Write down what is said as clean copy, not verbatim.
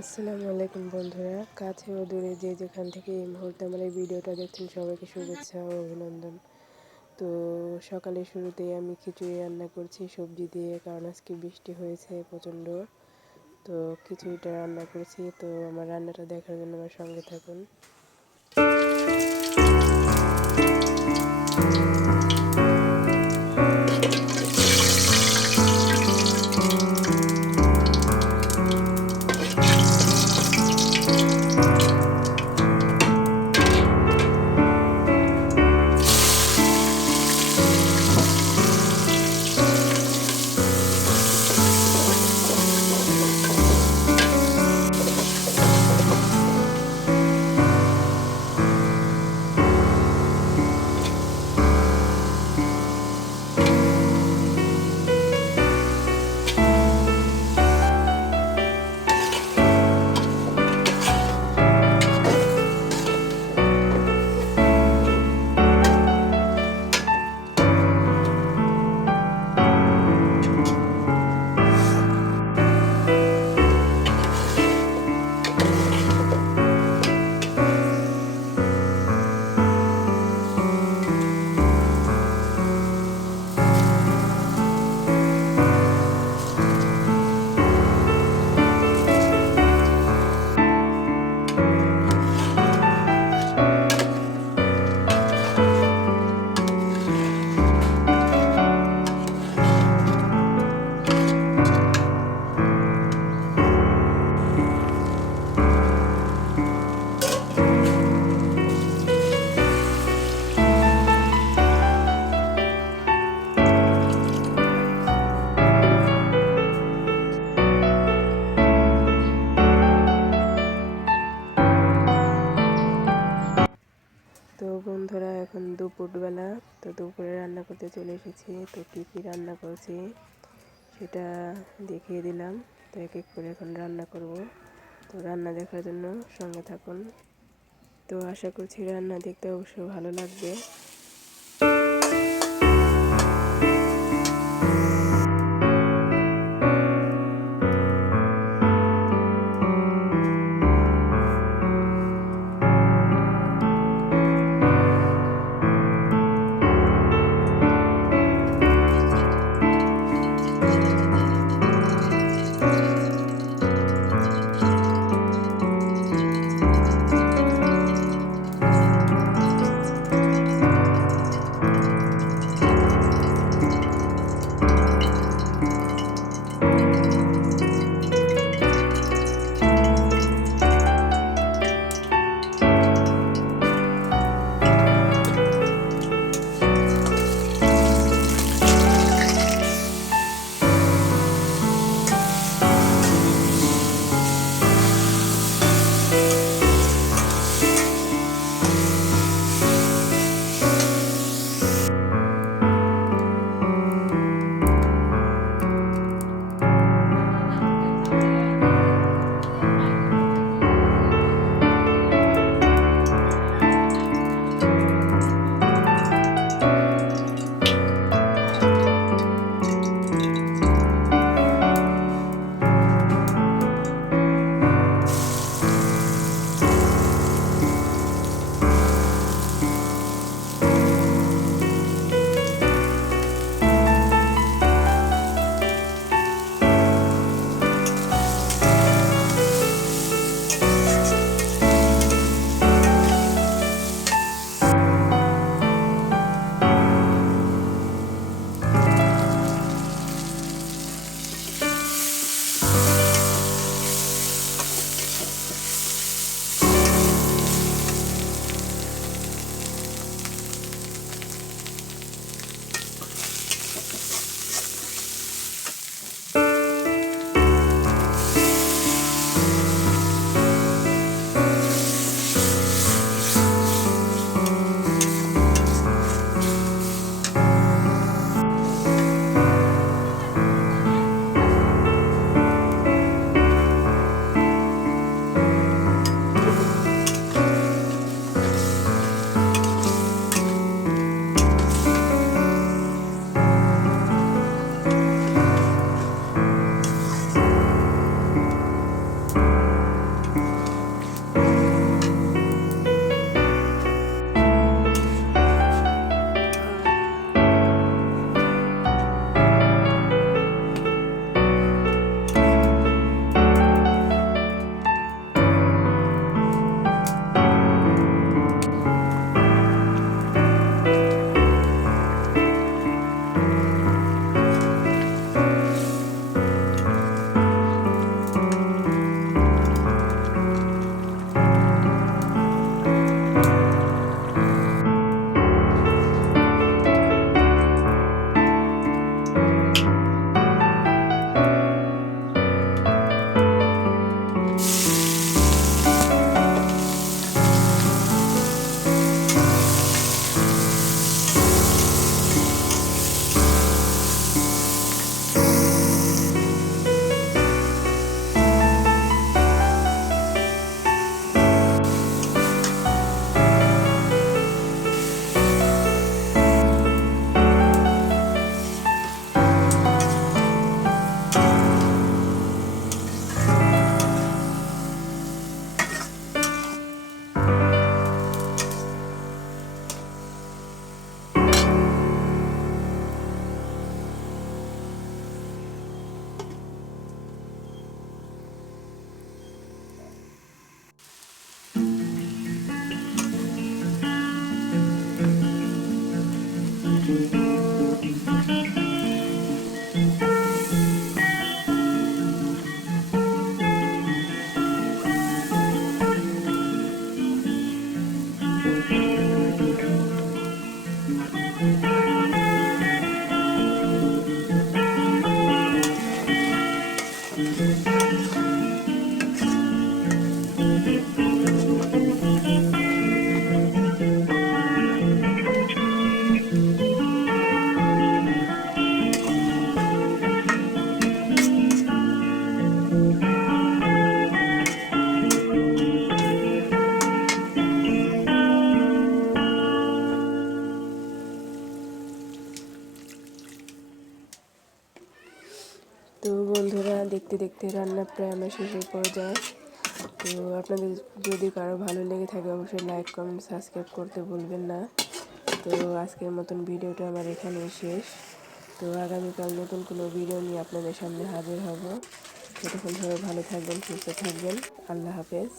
আসসালামু আলাইকুম বন্ধুরা, কাছে ও দূরে যে যেখান থেকে এই মুহূর্তে আমার এই ভিডিওটা দেখছেন সবাইকে শুভেচ্ছা ও অভিনন্দন। তো সকালের শুরুতেই আমি খিচুড়ি রান্না করছি সবজি দিয়ে, কারণ আজকে বৃষ্টি হয়েছে প্রচণ্ড। তো খিচুড়িটা রান্না করছি, তো আমার রান্নাটা দেখার জন্য আমার সঙ্গে থাকুন। তো বন্ধুরা, এখন দুপুরবেলা, তো দুপুরে রান্না করতে চলে এসেছি। তো কী কী রান্না করছি সেটা দেখিয়ে দিলাম। তো এক এক করে এখন রান্না করব। তো রান্না দেখার জন্য সঙ্গে থাকুন। তো আশা করছি রান্না দেখতে অবশ্য ভালো লাগবে। তো বন্ধুরা, দেখতে দেখতে রান্না প্রায় আমার শেষের পর্যায়ে। তো আপনাদের যদি কারো ভালো লেগে থাকে অবশ্যই লাইক কমেন্ট সাবস্ক্রাইব করতে ভুলবেন না। তো আজকের মতন ভিডিওটা আমার এখানেই শেষ। তো আগামীকাল নতুন কোনো ভিডিও নিয়ে আপনাদের সামনে হাজির হব। ততক্ষণ সবাই ভালো থাকবেন, সুস্থ থাকবেন। আল্লাহ হাফেজ।